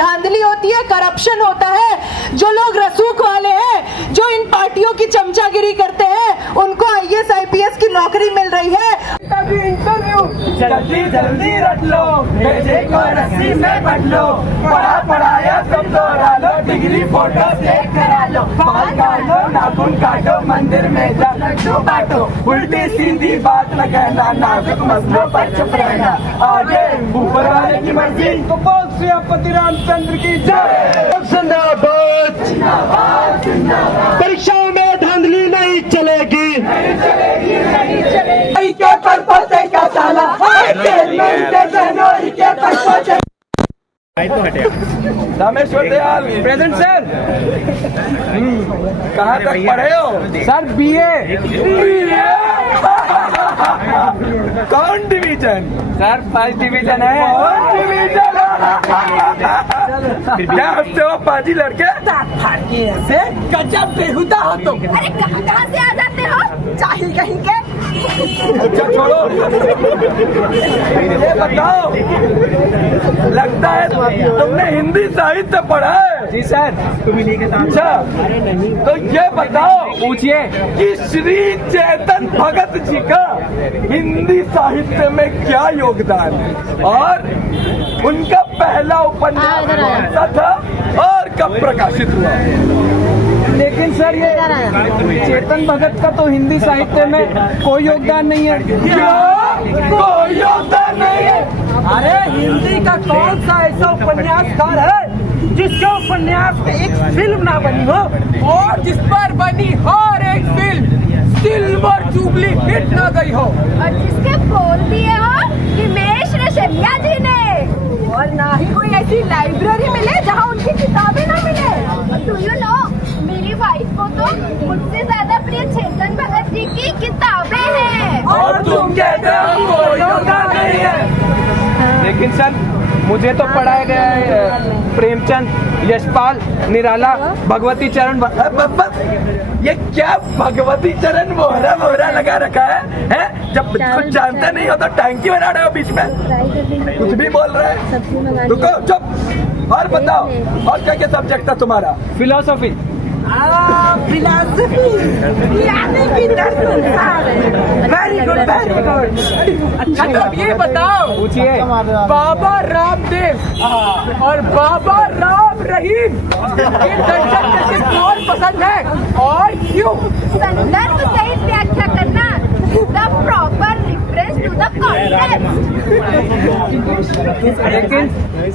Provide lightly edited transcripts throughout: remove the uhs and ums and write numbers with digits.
धांधली होती है, करप्शन होता है। जो लोग रसूख वाले हैं, जो इन पार्टियों की चमचागिरी करते हैं, उनको IAS IPS की नौकरी मिल रही है। कभी इंटरव्यू जल्दी जल्दी रट लो, भेजे को रस्सी में बट लो, पढ़ा पढ़ाया सब दोहरा लो, डिग्री फोटो चेक करा लो, बाल काटो नाखून काटो, मंदिर में जा लड्डू बांटो, उल्टी सीधी बात न कहना, नाजुक मसलों पर चुप रहना, आगे ऊपर वाले की मर्जी। तो बोल श्रीपति रामचंद्र की जय। जिंदाबाद परीक्षाओं में धांधली नहीं चलेगी, नहीं चलेगी, नहीं चलेगी। क्या कर पाते क्या साला, रामेश्वर दयाल प्रेजेंट सर। कहाँ तक पढ़े हो सर? BA। कौन डिवीजन सर? फर्स्ट डिवीजन है। क्या हंसते हो पाजी लड़के? ऐसे गजब बेहुदा हो तुम। अरे कहाँ से आ जाते हो, जाहिल कहीं के। अच्छा छोड़ो, ये बताओ, लगता है तुमने हिंदी साहित्य पढ़ा है? जी सर। अच्छा तो ये बताओ, पूछिए कि श्री चेतन भगत जी का हिंदी साहित्य में क्या योगदान है, और उनका पहला उपन्यास कौन सा था और कब प्रकाशित हुआ? लेकिन सर ये चेतन भगत का तो हिंदी साहित्य में कोई योगदान नहीं है। क्या कोई योगदान नहीं है? अरे हिंदी का कौन सा ऐसा उपन्यासकार है जिसके उपन्यास पे एक फिल्म ना बनी हो, और जिस पर बनी हर एक फिल्म सिल्वर जुबली हिट ना गई हो, और जिसके बोल दिए हो हिमेश रेशमिया जी ने, और ना ही कोई ऐसी लाइब्रेरी मिले जहाँ उनकी किताबें ना मिले। और डू यू नो, मेरी वाइफ को तो मुझसे ज्यादा प्रिय चेतन भगत जी की किताबें हैं। और तुम कहते हो कोई योगदान नहीं है? लेकिन सर मुझे तो पढ़ाया गया है प्रेमचंद, यशपाल, निराला, भगवती चरण। ये क्या भगवती चरण मोहरा मोहरा लगा रखा है? जब कुछ जानते नहीं हो तो टैंकी बना रहे हो बीच में, कुछ भी बोल रहे हैं। रुको चुप, और बताओ और क्या क्या सब्जेक्ट था तुम्हारा? फिलोसॉफी। फिलॉसफी यानी कि दर्शन। Very good, very good. अच्छा तो ये बताओ, पूछिए, बाबा रामदेव और बाबा राम रहीम ये दर्शन में से कौन पसंद है और क्यों? संदर्भ सहित व्याख्या करना, the proper reference to the context.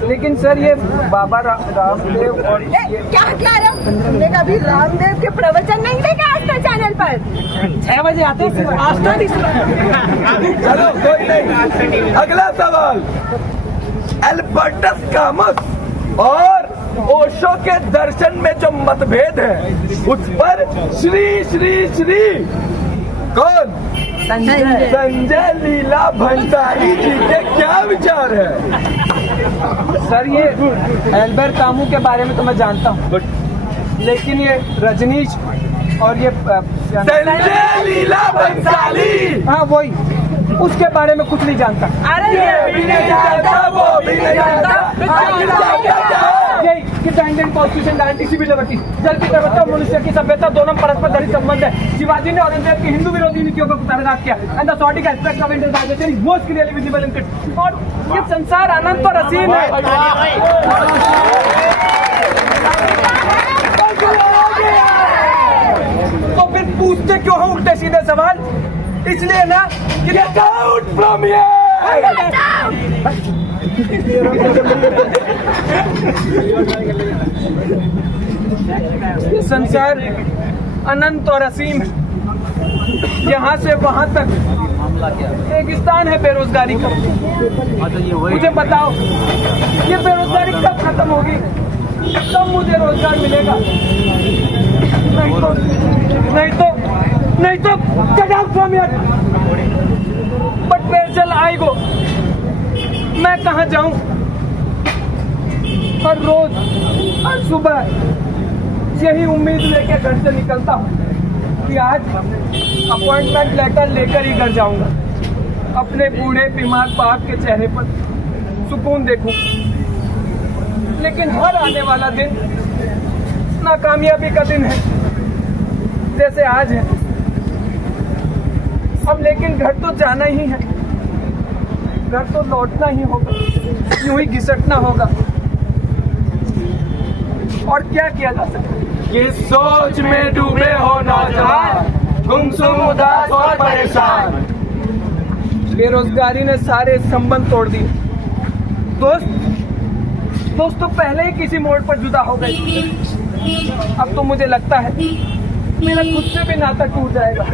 लेकिन सर ये बाबा रामदेव और क्या कह रहे हो? तुमने कभी रामदेव के प्रवचन नहीं देखे आस्था चैनल पर? 6 बजे आते हैं आस्था। चलो कोई नहीं, अगला सवाल। एल्बर्टस कामस और ओशो के दर्शन में जो मतभेद है, उस पर श्री श्री श्री कौन? संजय लीला भंसाली जी के क्या विचार है? सर ये एल्बर्ट कामू के बारे में तो मैं जानता हूँ, लेकिन ये रजनीश और ये संजय लीला भंसाली, हाँ वही, उसके बारे में कुछ नहीं जानता। अरे ये भी नहीं जानता, वो भी नहीं जानता। यही कि Indian constitution guarantee civil liberty, जल की गुणवत्ता और मनुष्य की सभ्यता दोनों परस्पर जड़ित संबंध है। शिवाजी ने औरंगजेब की हिंदू विरोधी नीतियों का कुतारघात किया, and the sordid aspect of Indian is most clearly visible in it. और ये संसार अनंत और असीम है। तो फिर पूछते क्यों हो उल्टे सीधे सवाल? इसलिए ना कि गेट आउट फ्रॉम हियर। ये संसार अनंत और असीम है, यहाँ से वहाँ तक रेगिस्तान है बेरोजगारी का। मुझे बताओ ये बेरोजगारी कब खत्म होगी, कब मुझे रोजगार मिलेगा? नहीं तो get out from here। But where shall I go? मैं कहाँ जाऊँ? हर रोज हर सुबह यही उम्मीद लेके घर से निकलता हूँ कि आज अपॉइंटमेंट लेटर लेकर ही घर जाऊंगा, अपने बूढ़े बीमार बाप के चेहरे पर सुकून देखूं। लेकिन हर आने वाला दिन नाकामयाबी का दिन है, जैसे आज है। अब लेकिन घर तो जाना ही है, घर तो लौटना ही होगा, यूं ही घिसटना होगा। और क्या किया जा सकता है? किस सोच में डूबे हो नौजवान, गुमसुम उदास और परेशान। बेरोजगारी ने सारे संबंध तोड़ दिए। दोस्त तो पहले ही किसी मोड़ पर जुदा हो गए। अब तो मुझे लगता है मेरा खुद से भी नाता टूट जाएगा।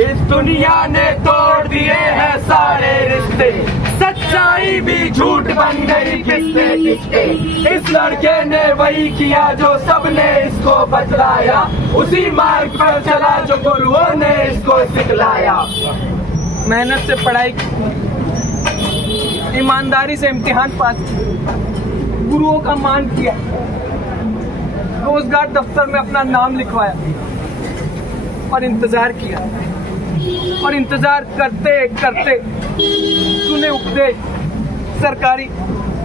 इस दुनिया ने तोड़ दिए हैं सारे रिश्ते, सच्चाई भी झूठ बन गई किससे किसके। इस लड़के ने वही किया जो सबने इसको बतलाया, उसी मार्ग पर चला जो गुरुओं ने इसको सिखलाया। मेहनत से पढ़ाई की, ईमानदारी से इम्तिहान पास किया, गुरुओं का मान किया, रोजगार दफ्तर में अपना नाम लिखवाया और इंतजार किया। और इंतजार करते करते तूने उपदेश, सरकारी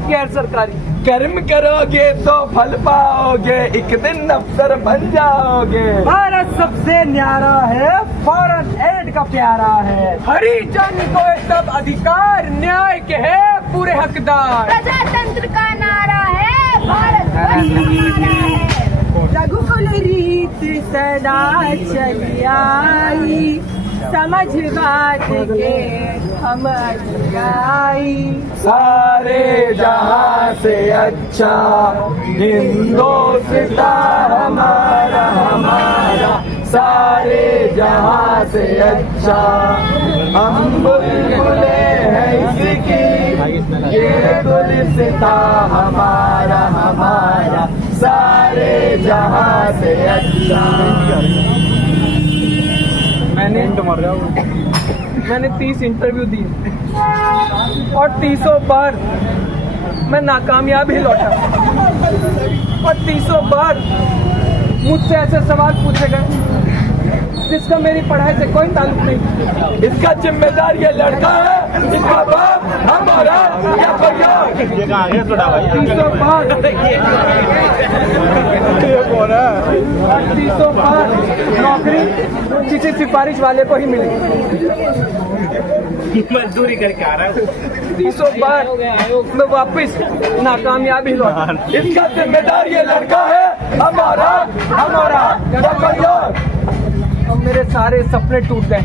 गैर सरकारी, कर्म करोगे तो फल पाओगे, एक दिन अफसर बन जाओगे। भारत सबसे न्यारा है, फॉरेन एड का प्यारा है। हरिजन को सब अधिकार, न्याय के है पूरे हकदार। प्रजातंत्र का नारा है, भारत बंद है। रघुकुल रीति सदा चली आई, समझ बात के समझ आई। सारे जहां से अच्छा हिंदोस्ता हमारा हमारा, सारे जहां से अच्छा हम बुलबुले हैं इसकी, ये गुलिस्ता हमारा हमारा, सारे जहां से अच्छा। मैंने 30 इंटरव्यू दिए और 30 बार मैं नाकामयाब ही लौटा। और 30 बार मुझसे ऐसे सवाल पूछे गए जिसका मेरी पढ़ाई से कोई ताल्लुक नहीं। इसका जिम्मेदार ये लड़का है, इसका बाप हमारा या कोई और। 300 बार नौकरी किसी सिफारिश वाले को ही मिलेगी। मजदूरी करके आ रहा है। 300 बार मैं वापस नाकामयाब ही लौटा। इसका जिम्मेदार ये लड़का है, हमारा हमारा या कोई और। अब मेरे सारे सपने टूट गए,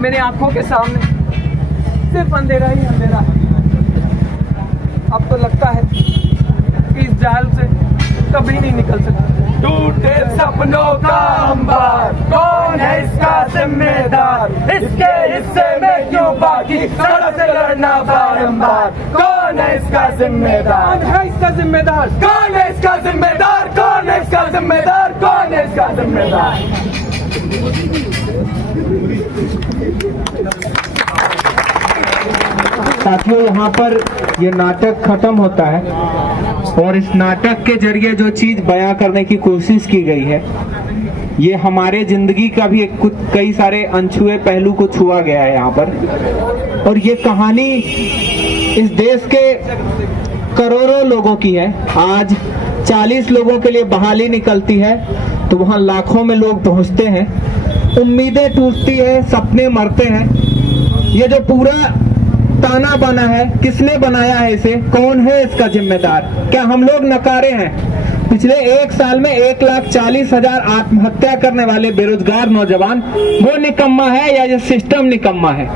मेरी आंखों के सामने सिर्फ अंधेरा ही अंधेरा है। अब तो लगता है कि इस जाल से कभी नहीं निकल सकता। टूटे सपनों का अंबार, कौन है इसका जिम्मेदार? इसके हिस्से में क्यों बाकी सड़क से लड़ना बारंबार? कौन है इसका जिम्मेदार? कौन है इसका जिम्मेदार? कौन है इसका जिम्मेदार? कौन है इसका जिम्मेदार? कौन है इसका जिम्मेदार? साथियों, यहाँ पर ये नाटक खत्म होता है और इस नाटक के जरिए जो चीज बयां करने की कोशिश की गई है, ये हमारे जिंदगी का भी कुछ कई सारे अनछुए पहलू को छुआ गया है यहाँ पर। और ये कहानी इस देश के करोड़ों लोगों की है। आज 40 लोगों के लिए बहाली निकलती है तो वहाँ लाखों में लोग पहुँचते हैं, उम्मीदें टूटती है, सपने मरते हैं। ये जो पूरा ताना बना है, किसने बनाया है इसे? कौन है इसका जिम्मेदार? क्या हम लोग नकारे हैं? पिछले 1 साल में 1,40,000 आत्महत्या करने वाले बेरोजगार नौजवान वो निकम्मा है या ये सिस्टम निकम्मा है?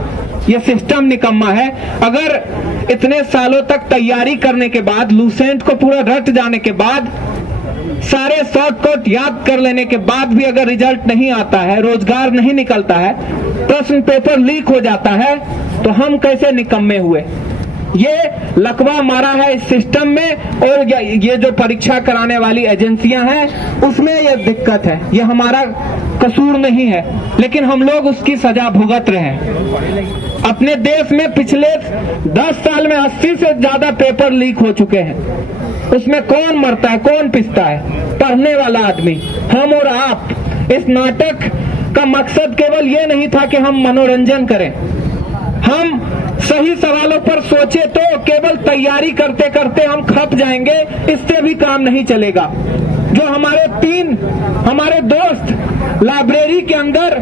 ये सिस्टम निकम्मा है। अगर इतने सालों तक तैयारी करने के बाद, लूसेंट को पूरा रट जाने के बाद, सारे शॉर्टकट याद कर लेने के बाद भी अगर रिजल्ट नहीं आता है, रोजगार नहीं निकलता है, प्रश्न पेपर लीक हो जाता है, तो हम कैसे निकम्मे हुए? ये लकवा मारा है इस सिस्टम में। और ये जो परीक्षा कराने वाली एजेंसियां हैं उसमें ये दिक्कत है। ये हमारा कसूर नहीं है, लेकिन हम लोग उसकी सजा भुगत रहे हैं। अपने देश में पिछले 10 साल में 80 से ज्यादा पेपर लीक हो चुके हैं। उसमें कौन मरता है, कौन पिसता है? पढ़ने वाला आदमी, हम और आप। इस नाटक का मकसद केवल ये नहीं था कि हम मनोरंजन करें, हम सही सवालों पर सोचे तो केवल तैयारी करते करते हम खप जाएंगे, इससे भी काम नहीं चलेगा। जो हमारे दोस्त लाइब्रेरी के अंदर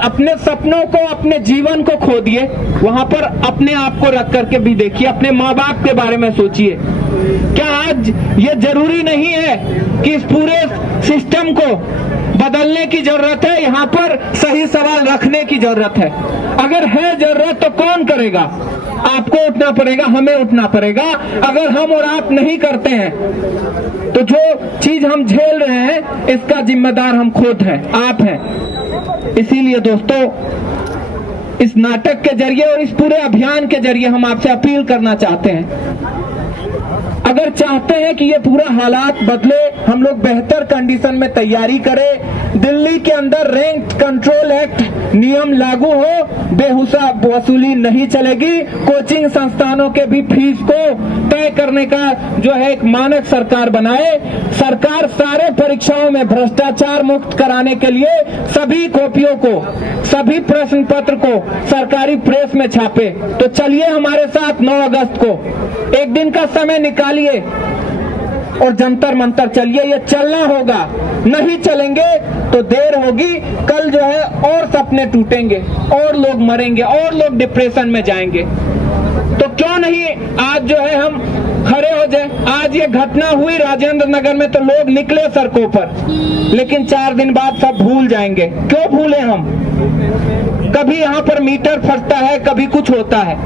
अपने सपनों को, अपने जीवन को खो दिए, वहां पर अपने आप को रख करके भी देखिए, अपने माँ बाप के बारे में सोचिए। क्या आज ये जरूरी नहीं है कि इस पूरे सिस्टम को बदलने की जरूरत है? यहाँ पर सही सवाल रखने की जरूरत है। अगर है जरूरत तो कौन करेगा? आपको उठना पड़ेगा, हमें उठना पड़ेगा। अगर हम और आप नहीं करते हैं तो जो चीज हम झेल रहे हैं इसका जिम्मेदार हम खुद हैं, आप हैं। इसीलिए दोस्तों, इस नाटक के जरिए और इस पूरे अभियान के जरिए हम आपसे अपील करना चाहते हैं, अगर चाहते हैं कि ये पूरा हालात बदले, हम लोग बेहतर कंडीशन में तैयारी करें, दिल्ली के अंदर रेंट कंट्रोल एक्ट नियम लागू हो, बेहुसा वसूली नहीं चलेगी, कोचिंग संस्थानों के भी फीस को तय करने का जो है एक मानक सरकार बनाए, सरकार सारे परीक्षाओं में भ्रष्टाचार मुक्त कराने के लिए सभी कॉपियों को, सभी प्रश्न पत्र को सरकारी प्रेस में छापे। तो चलिए हमारे साथ 9 अगस्त को एक दिन का समय निकालिए और जंतर मंतर चलिए। ये चलना होगा, नहीं चलेंगे तो देर होगी, कल जो है और सपने टूटेंगे, और लोग मरेंगे, और लोग डिप्रेशन में जाएंगे। तो क्यों नहीं आज जो है हम खड़े हो जाए। आज ये घटना हुई राजेंद्र नगर में तो लोग निकले सड़कों पर, लेकिन 4 दिन बाद सब भूल जाएंगे। क्यों भूले हम? कभी यहाँ पर मीटर फटता है, कभी कुछ होता है,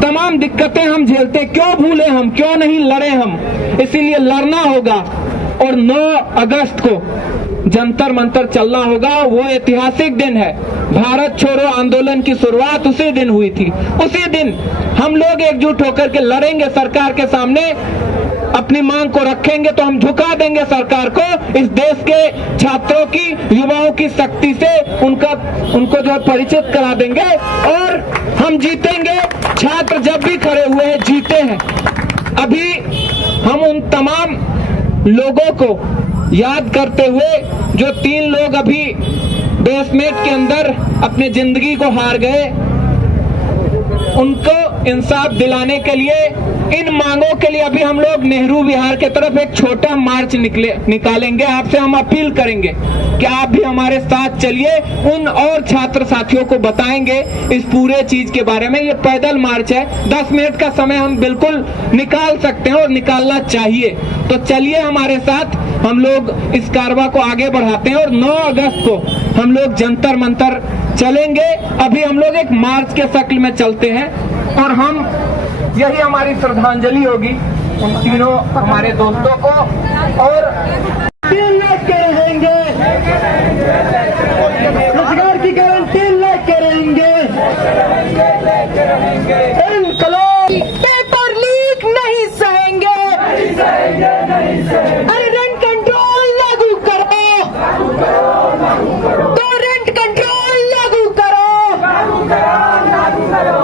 तमाम दिक्कतें हम झेलते हैं। क्यों भूले हम? क्यों नहीं लड़े हम? इसीलिए लड़ना होगा और 9 अगस्त को जंतर मंतर चलना होगा। वो ऐतिहासिक दिन है, भारत छोड़ो आंदोलन की शुरुआत उसी दिन हुई थी। उसी दिन हम लोग एकजुट होकर के लड़ेंगे सरकार के सामने, अपनी मांग को रखेंगे तो हम झुका देंगे सरकार को। इस देश के छात्रों की, युवाओं की शक्ति से उनको जो है परिचित करा देंगे और हम जीतेंगे। छात्र जब भी खड़े हुए हैं जीते हैं। अभी हम उन तमाम लोगों को याद करते हुए, जो 3 लोग अभी बेसमेंट के अंदर अपनी जिंदगी को हार गए, उनको इंसाफ दिलाने के लिए, इन मांगों के लिए अभी हम लोग नेहरू विहार के तरफ एक छोटा मार्च निकालेंगे। आपसे हम अपील करेंगे कि आप भी हमारे साथ चलिए, उन और छात्र साथियों को बताएंगे इस पूरे चीज के बारे में। ये पैदल मार्च है, 10 मिनट का समय हम बिल्कुल निकाल सकते हैं और निकालना चाहिए। तो चलिए हमारे साथ, हम लोग इस कारवा को आगे बढ़ाते हैं और 9 अगस्त को हम लोग जंतर मंतर चलेंगे। अभी हम लोग एक मार्च के शक्ल में चलते हैं और हम, यही हमारी श्रद्धांजलि होगी उन तीनों हमारे दोस्तों को। और 3 लाख के रहेंगे, रोजगार की गारंटी लेके रहेंगे, इनकलाब पेपर लीक नहीं सहेंगे, अरे रेंट कंट्रोल लागू करो, तो रेंट कंट्रोल लागू करो,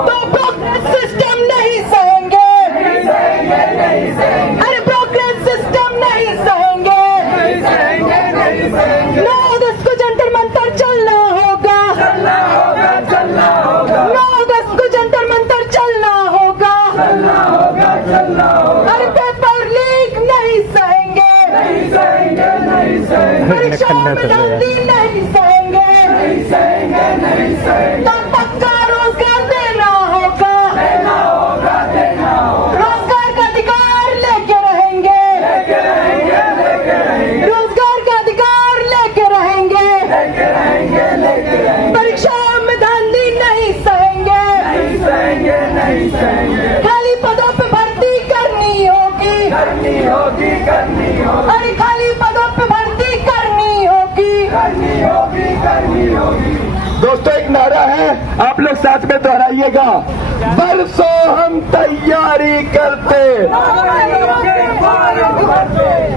तो प्रोग्रेस सिस्टम नहीं सहेंगे, अरे प्रोग्रेस सिस्टम नहीं सहेंगे। 9 अगस्त को जंतर मंतर चलना होगा, 9 अगस्त को जंतर मंतर चलना होगा, अरे पेपर लीक नहीं सहेंगे, परीक्षाओं में धांधली नहीं सहेंगे, तो पक्का रोजगार देना होगा, रोजगार का अधिकार लेके रहेंगे, रोजगार का अधिकार लेके रहेंगे, परीक्षाओं में धांधली नहीं सहेंगे, खाली पदों पे भर्ती करनी होगी, अरे खाली पदों पे भर्ती करनी होगी। दोस्तों, एक नारा है, आप लोग साथ में दोहराइएगा। बरसों हम तैयारी करते,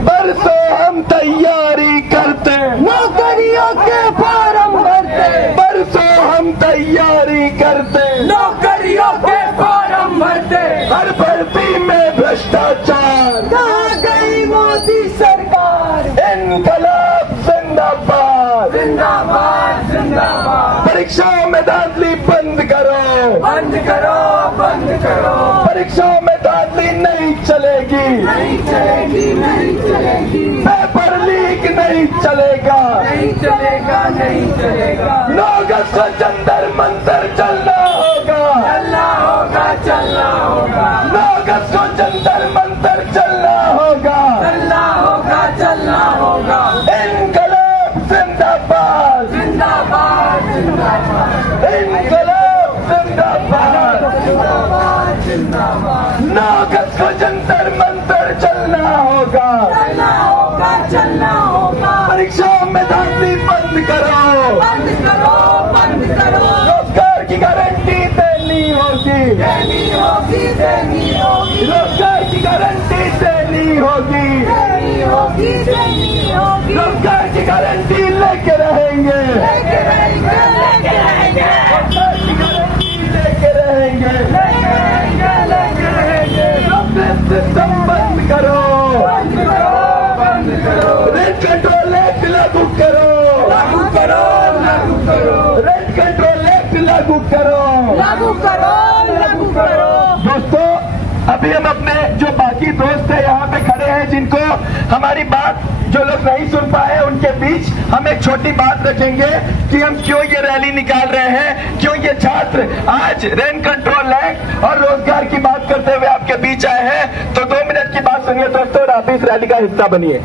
बरसों हम तैयारी करते, नौकरियों के फॉर्म भरते, बरसों हम तैयारी करते, नौकरियों के फॉर्म भरते, हर भर्ती में भ्रष्टाचार, कहाँ गई मोदी सरकार, इनकलाब जिंदाबाद, जिंदाबाद जिंदाबाद, परीक्षाओं में धांधली बंद करो, बंद परीक्षाओं में धांधली नहीं चलेगी, नहीं चलेगी, नहीं चलेगी, पेपर लीक नहीं चलेगा, नहीं चलेगा, नहीं चलेगा। 9 अगस्त को जंतर मंतर चलना होगा, चलना होगा, चलना होगा, 9 अगस्त को जंतर मंतर चलना होगा, चलना होगा, चलना होगा। इनकलाब जिंदाबाद, जिंदाबाद, जिंदाबाद, इनकलाब जिंदाबाद, जिंदाबाद, जिंदाबाद। 9 अगस्त को जंतर मंतर चलना होगा, चलना होगा, चलना होगा। परीक्षाओं में धांधली बंद करो, बंद करो, बंद करो। रोजगार की गारंटी देनी होगी, देनी होगी, देनी होगी, रोजगार की गारंटी देनी होगी, देनी होगी, देनी होगी। रोजगार की गारंटी लेके रहेंगे, लेके रहेंगे, लेके रहेंगे, रोजगार की गारंटी लेके रहेंगे, लेके रहेंगे, लेके रहेंगे। नौकरी सिस्टम बंद करो, बंद करो, बंद करो। रेट कंट्रोल एक्ट लागू करो, लागू करो, लागू करो, रेट कंट्रोल एक्ट लागू करो। लागू करो, लागू करो। दोस्तों, अभी हम अपने जो बाकी दोस्त है यहाँ पे खड़े हैं, जिनको हमारी बात जो लोग नहीं सुन पाए, उनके बीच हम एक छोटी बात रखेंगे कि हम क्यों ये रैली निकाल रहे हैं, क्यों ये छात्र आज रेंट कंट्रोल एक्ट और रोजगार की बात करते हुए आपके बीच आए हैं। तो 2 मिनट की बात सुनिए दोस्तों, और आप इस रैली का हिस्सा बनिए।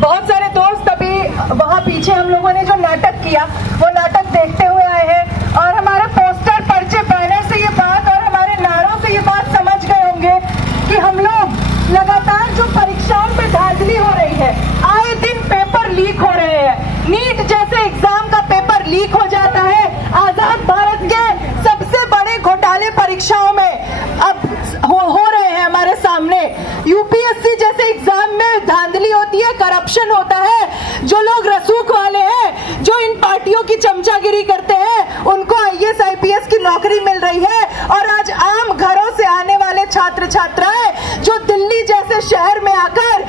बहुत सारे दोस्त अभी वहाँ पीछे हम लोगों ने जो नाटक किया वो नाटक देखते हुए आए हैं और हमारे पोस्टर पर्चे बैनर से ये बात और हमारे नारों से ये बात समझ गए होंगे कि हम लोग लगातार जो परीक्षाओं पे धांधली हो रही है, आए दिन पेपर लीक हो रहे हैं, नीट जैसे एग्जाम का पेपर लीक हो जाता है, आजाद भारत के सबसे बड़े घोटाले परीक्षाओं में अब हो रहे हैं हमारे सामने। यूपीएससी जैसे एग्जाम में धांधली होती है, करप्शन होता है, जो लोग रसूख वाले हैं, जो इन पार्टियों की चमचागिरी करते हैं, उनको आईएएस आईपीएस की नौकरी मिल रही है। और आज आम घरों से आने वाले छात्र छात्राएं जो दिल्ली जैसे शहर में आकर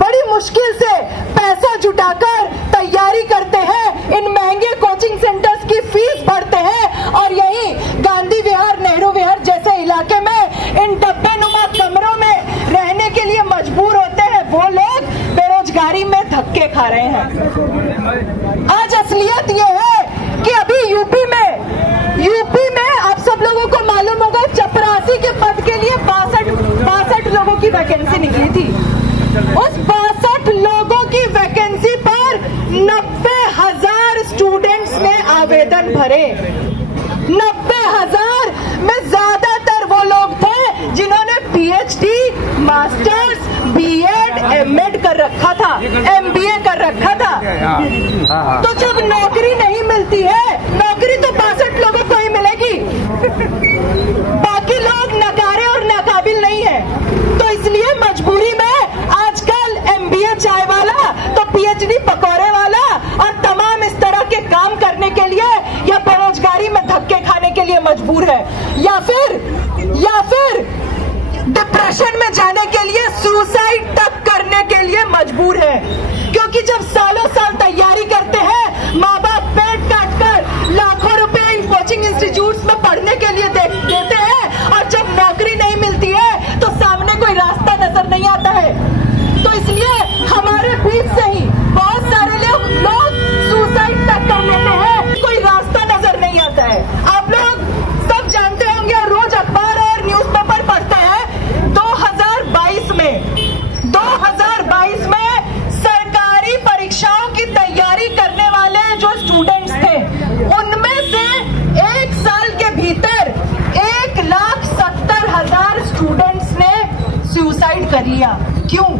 बड़ी मुश्किल से पैसा जुटाकर तैयारी करते हैं, इन महंगे कोचिंग सेंटर्स की फीस भरते हैं और यही गांधी विहार, नेहरू विहार जैसे इलाके में इन डब्बेनुमा कमरों में रहने के लिए मजबूर होते हैं, वो लोग बेरोजगारी में धक्के खा रहे हैं। आज असलियत ये है कि अभी यूपी में आप सब लोगों को मालूम होगा, चपरासी के पद के लिए 62 लोगों की वैकेंसी निकली थी। उस 62 लोगों की वैकेंसी पर 90,000 स्टूडेंट्स ने आवेदन भरे। 90,000 में ज्यादातर वो लोग थे जिन्होंने पीएचडी, मास्टर्स, बीएड, एमएड कर रखा था, एमबीए कर रखा था। तो जब नौकरी नहीं मिलती है, नौकरी तो 62 लोगों को ही मिलेगी, बाकी लोग नकारे और नाकाबिल नहीं है। तो इसलिए मजबूरी में आजकल एमबीए चाय वाला तो पीएचडी पकौड़े वाला और तमाम इस तरह के काम करने के लिए या बेरोजगारी में धक्के खाने के लिए मजबूर है, या फिर डिप्रेशन में जाने के लिए, सुसाइड तक करने के लिए मजबूर है। क्योंकि जब सालों साल तैयारी करते हैं, माँ बाप पेट काट कर लाखों रुपए इन कोचिंग इंस्टीट्यूट्स में पढ़ने के लिए देते हैं और जब नौकरी नहीं मिलती है तो सामने कोई रास्ता नजर नहीं आता है। तो इसलिए हमारे बीच से ही बहुत सारे लोग सुसाइड तक कर लेते हैं, कोई रास्ता नजर नहीं आता है। आप लोग सब जानते होंगे और रोज अखबार और न्यूज़पेपर पढ़ते हैं। 2022 में सरकारी परीक्षाओं की तैयारी करने वाले जो स्टूडेंट्स थे, उनमें से एक साल के भीतर 1,70,000 स्टूडेंट्स ने सुसाइड कर लिया। क्यों?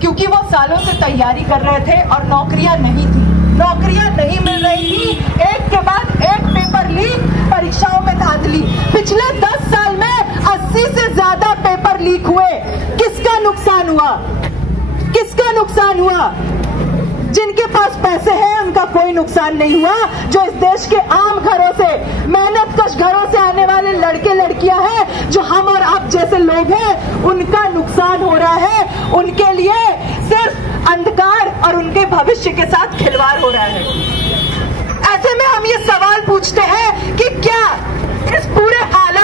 क्योंकि वो सालों से तैयारी कर रहे थे और नौकरियां नहीं थी, नौकरियां नहीं मिल रही थी, एक के बाद एक पेपर लीक, परीक्षाओं में धांधली। पिछले 10 साल में 80 से ज्यादा पेपर लीक हुए। किसका नुकसान हुआ? किसका नुकसान हुआ? जिनके पास पैसे हैं उनका कोई नुकसान नहीं हुआ। जो इस देश के आम घरों से, मेहनतकश घरों से आने वाले लड़के लड़कियां हैं, जो हम और आप जैसे लोग हैं, उनका नुकसान हो रहा है। उनके लिए सिर्फ अंधकार और उनके भविष्य के साथ खिलवाड़ हो रहा है। ऐसे में हम ये सवाल पूछते हैं कि क्या इस पूरे हालात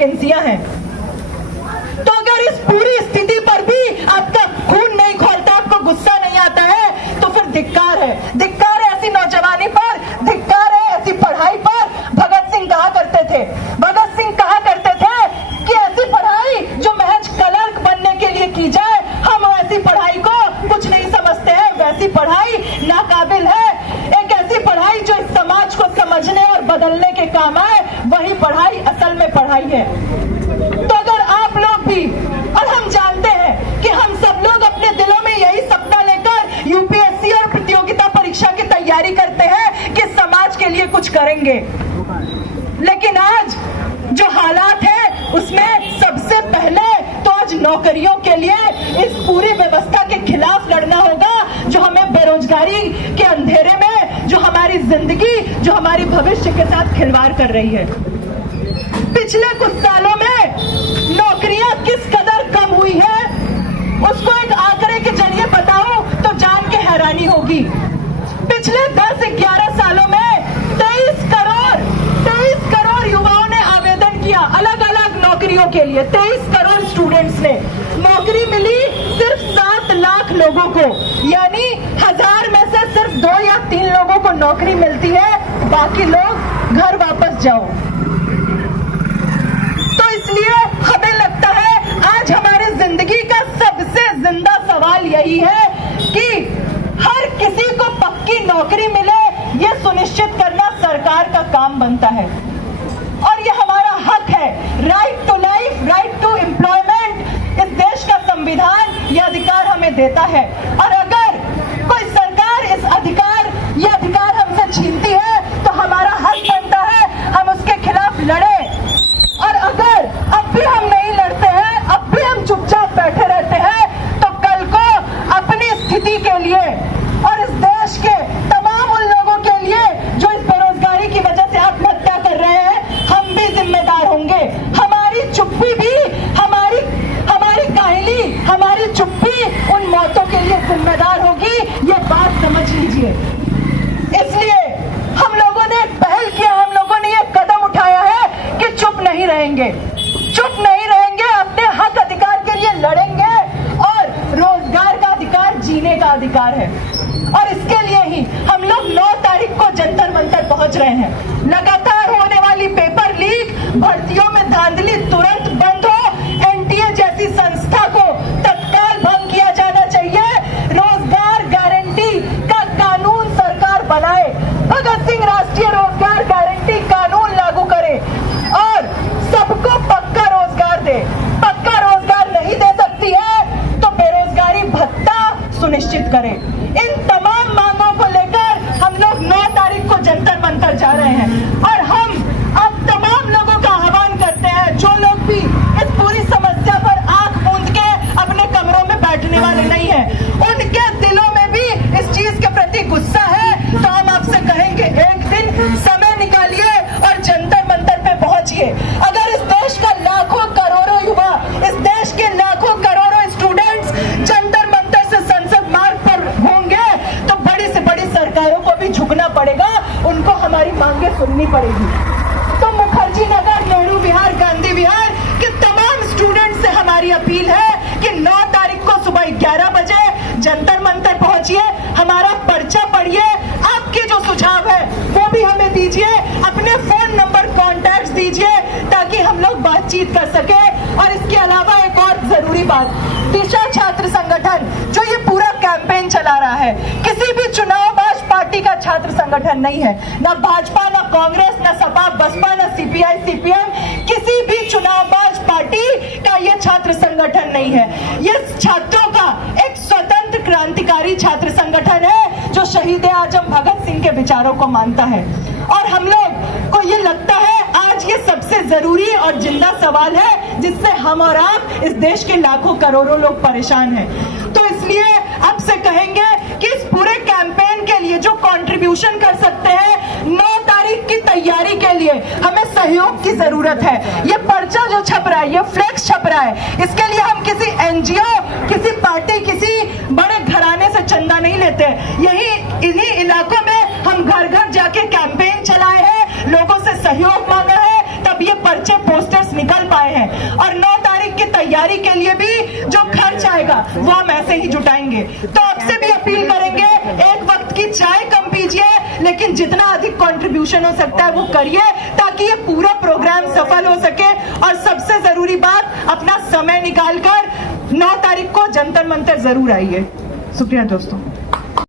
वैकेंसियां हैं। तो अगर इस पूरी स्थिति पर भी आपका खून नहीं खौलता, आपको गुस्सा नहीं आता है, तो फिर धिक्कार है ऐसी नौजवानी पर, धिक्कार है ऐसी पढ़ाई पर। भगत सिंह कहा करते थे कि ऐसी पढ़ाई जो महज कलंक बनने के लिए की जाए, हम ऐसी पढ़ाई को कुछ नहीं समझते हैं, वैसी पढ़ाई नाकाबिल है। एक ऐसी पढ़ाई जो इस समाज को समझने और बदलने के काम आए, वही पढ़ाई असल में पढ़ाई है। तो अगर आप लोग भी, और हम जानते हैं कि हम सब लोग अपने दिलों में यही सपना लेकर यूपीएससी और प्रतियोगिता परीक्षा की तैयारी करते हैं कि समाज के लिए कुछ करेंगे, लेकिन आज जो हालात है उसमें सबसे पहले तो आज नौकरियों के लिए इस पूरी व्यवस्था के खिलाफ लड़ना होगा, जो हमें बेरोजगारी के अंधेरे में, जो हमारी जिंदगी, जो हमारी भविष्य के साथ खिलवाड़ कर रही है। पिछले कुछ सालों में नौकरियां किस कदर कम हुई है, उसको एक आंकड़े के जरिए बताऊं तो जान के हैरानी होगी। पिछले 10-11 सालों में 23 करोड़ युवाओं ने आवेदन किया अलग अलग नौकरियों के लिए। 23 करोड़ स्टूडेंट्स ने नौकरी मिली, सिर्फ 7 लाख लोगों को, यानी 1000 में से सिर्फ 2 या 3 लोगों को नौकरी मिलती है, बाकी लोग घर वापस जाओ। तो इसलिए हमें लगता है आज हमारे जिंदगी का सबसे जिंदा सवाल यही है कि हर किसी को पक्की नौकरी मिले, ये सुनिश्चित करना सरकार का काम बनता है और ये हमारा हक है। Right to life, right to employment, इस देश का संविधान ये अधिकार हमें देता है, और अगर कोई सरकार ये अधिकार हमसे छीनती है तो हमारा हक बनता है हम उसके खिलाफ लड़े। और अगर अब भी हम नहीं लड़ते हैं, अब भी हम चुपचाप बैठे रहते हैं, तो कल को अपनी स्थिति के लिए और इस देश के तमाम उन लोगों के लिए जो इस बेरोजगारी की वजह से आत्महत्या कर रहे हैं, हम भी जिम्मेदार होंगे। हमारी चुप्पी भी, हमारी काहिली, हमारी चुप्पी उन मौतों के लिए जिम्मेदार होगी, ये बात समझ लीजिए। इसलिए हम लोगों ने पहल किया, हम लोगों ने ये कदम उठाया है कि चुप नहीं रहेंगे, अपने हक अधिकार के लिए लड़ेंगे, और रोजगार का अधिकार जीने का अधिकार है। और इसके लिए ही हम लोग 9 तारीख को जंतर मंतर पहुंच रहे हैं। लगातार होने वाली पेपर लीक, भर्तियों में धांधली तुरंत बंद हो, एनटीए जैसी संस्था को तत्काल भंग किया जाना चाहिए, रोजगार गारंटी का कानून सरकार बनाए, भगत सिंह राष्ट्रीय रोजगार गारंटी कानून लागू करे और सबको पक्का रोजगार दे। पक्का रोजगार नहीं दे सकती है तो बेरोजगारी भत्ता सुनिश्चित करे। इन तमाम मांगों को लेकर हम लोग 9 तारीख को जंतर मंतर जा रहे हैं, और हम अब तमाम लोगों का आह्वान करते हैं, जो लोग भी इस पूरी समस्या पर आंख मूंद के अपने कमरों में बैठने वाले नहीं है, उनके दिलों में भी इस चीज के प्रति गुस्सा है, तो हम आपसे कहेंगे एक दिन समय निकालिए और जंतर मंतर पे पहुंचिए। अगर इस देश का लाखों करोड़ों युवा, इस देश के लाखों करोड़ों स्टूडेंट्स जंतर मंतर से संसद मार्ग पर होंगे, तो बड़ी से बड़ी सरकारों को भी झुकना पड़ेगा, उनको हमारी मांगे सुननी पड़ेगी। तो मुखर्जी नगर, नेहरू विहार, गांधी विहार के तमाम स्टूडेंट से हमारी अपील है कि 9 तारीख को सुबह 11 बजे जंतर मंतर पहुंचिए, हमारा पर्चा पढ़िए, आपके जो सुझाव है वो भी हमें दीजिए, अपने फोन नंबर कॉन्टैक्ट दीजिए ताकि हम लोग बातचीत कर सके। और इसके अलावा एक और जरूरी बात, दिशा छात्र संगठन जो ये पूरा कैंपेन चला रहा है, किसी भी चुनावबाज पार्टी का छात्र संगठन नहीं है, ना भाजपा, ना कांग्रेस, ना सपा बसपा, ना सीपीआई सीपीएम, किसी भी चुनावबाज पार्टी का ये छात्र संगठन नहीं है। ये छात्रों का एक स्वतंत्र क्रांतिकारी छात्र संगठन है जो शहीद आजम भगत सिंह के विचारों को मानता है, और हम लोग को ये लगता है आज ये सबसे जरूरी और जिंदा सवाल है जिससे हम और आप, इस देश के लाखों करोड़ों लोग परेशान हैं। तो इसलिए आपसे कहेंगे कि इस पूरे कैंपेन के लिए जो कंट्रीब्यूशन कर सकते हैं, 9 तारीख की तैयारी के लिए हमें सहयोग की जरूरत है। ये पर्चा जो छप रहा है, ये फ्लेक्स छप रहा है, इसके लिए हम किसी एनजीओ, किसी पार्टी, किसी बड़े घराने से चंदा नहीं लेते। यही इन्हीं इलाकों में हम घर घर जाके कैंपेन चलाए हैं, लोगों से सहयोग मांगा है, तब ये पर्चे पोस्टर्स निकल पाए। तैयारी के लिए भी जो खर्च आएगा वो हम ऐसे ही जुटाएंगे। तो आपसे भी अपील करेंगे, एक वक्त की चाय कम पीजिए, लेकिन जितना अधिक कंट्रीब्यूशन हो सकता है वो करिए, ताकि ये पूरा प्रोग्राम सफल हो सके। और सबसे जरूरी बात, अपना समय निकालकर 9 तारीख को जंतर मंतर जरूर आइए। शुक्रिया दोस्तों।